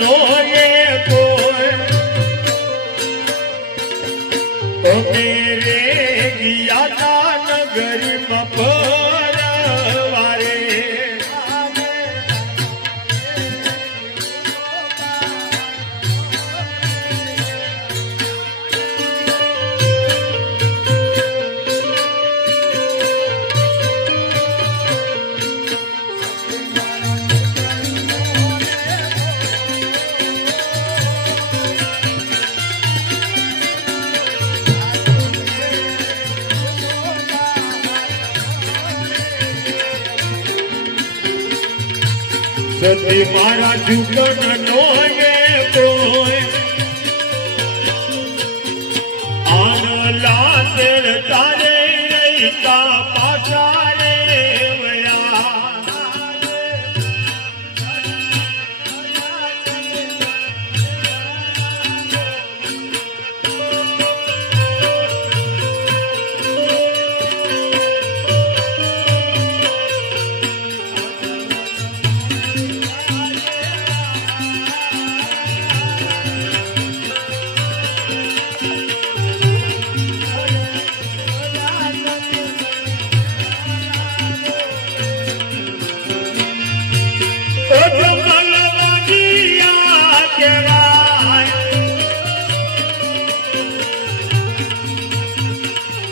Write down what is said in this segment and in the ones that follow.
નો એ કોઈ તો મેરે ગયા નગરીમાં પરવારે સતી મારા જુગન નો એ કોઈ આનલા તેર તારે રહેતા પાછા રે વયા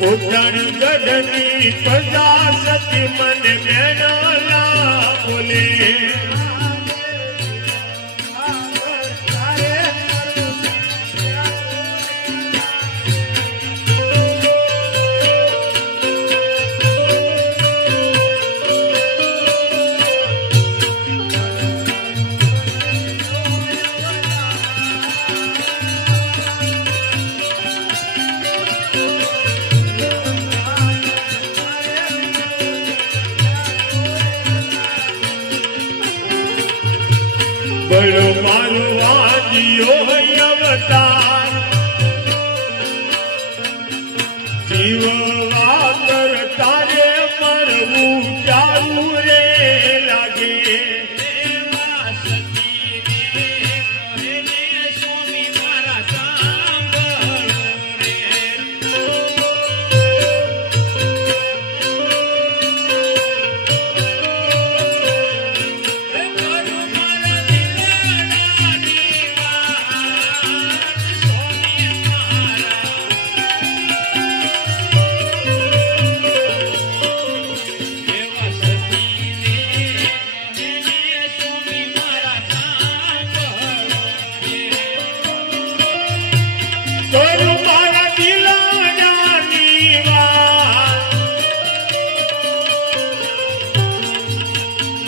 ઉઠણ ગઢની પ્રજા સતી મને મેનલા બોલે બળો મારો આદિયો અવતાર જીવવા કરતા રે મરવું ચારું રે લાગે સ્વામી મારા સાંભળો રે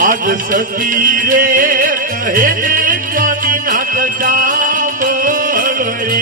આજ સતી રે કહે ને સ્વામીનાથ સાંભળો રે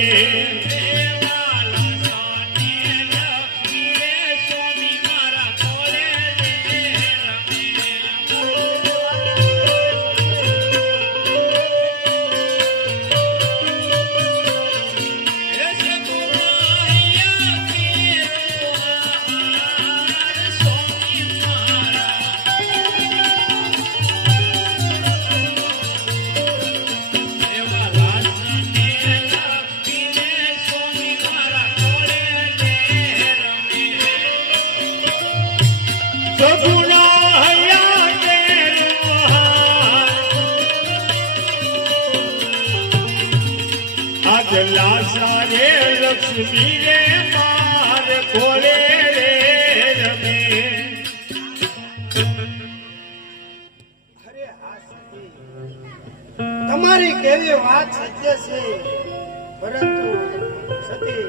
લાસા રે લક્ષ્મી રે માર ખોલે રે રમે તમારી કેવી વાત સત્ય છે, પરંતુ સતી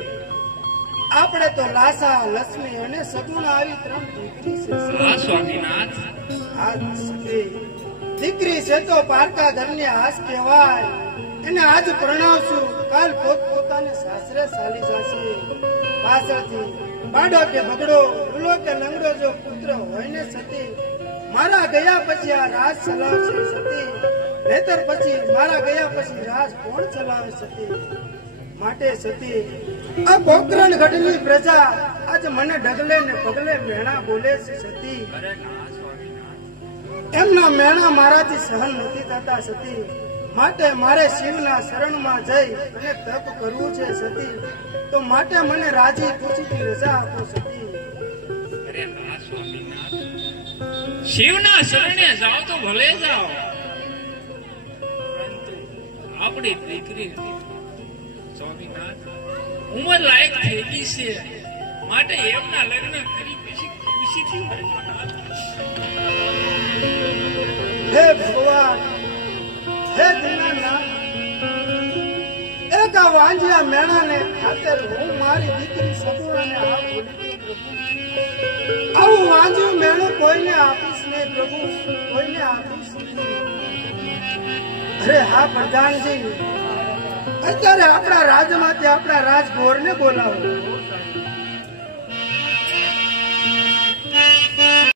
આપણે તો લાસા લક્ષ્મી અને સગુણ આવી ત્રણ દીકરી છે. હા સ્વામીનાથ. આ સતી દીકરી છે તો પારકા ધન્ય હાસ કહેવાય. એને આજ પ્રણાવશું, કાલ પોતપોતાને સાસરે ચાલી જશે. પાછળથી બાડો કે બગડો, ભૂલો કે લંગડો જો પુત્ર હોય ને સતી, મારા ગયા પછી આ રાજ ચલાવશે સતી. નહીતર પછી મારા ગયા પછી રાજ કોણ ચલાવે સતી? માટે સતી આ પોકરણ ગઢની પ્રજા આજ મને ડગલે ને પગલે મેણા બોલે છે સતી. એમના મેણા મારાથી સહન નથી થતા સતી. માટે મારે શિવના શરણમાં જઈ અને તપ કરવું છે સતી. તો માટે મને રાજી ખુશીથી રજા આપો સતી. અરે ના સ્વામીનાથ, શિવના શરણે જાઓ તો ભલે જાઓ, પરંતુ આપણી દીકરી સ્વામીનાથ ઉંમર લાયક થઈ ગઈ છે, માટે એમના લગ્ન કરી પછી ખુશીથી રહેજો નાથ. હે ભગવાન, હે દીનાનાથ, એક આ વાંજિયા મેણાને ખાતર હું મારી દીકરી સગુણાને આ ભૂલી ગયો પ્રભુ. આવું વાંજ્યું મેણું કોઈને આપીશ નહીં પ્રભુ, કોઈને આપીશ નહીં. અરે હા પ્રધાનજી, અત્યારે આપણા રાજમાંથી આપણા રાજગોરને બોલાવો.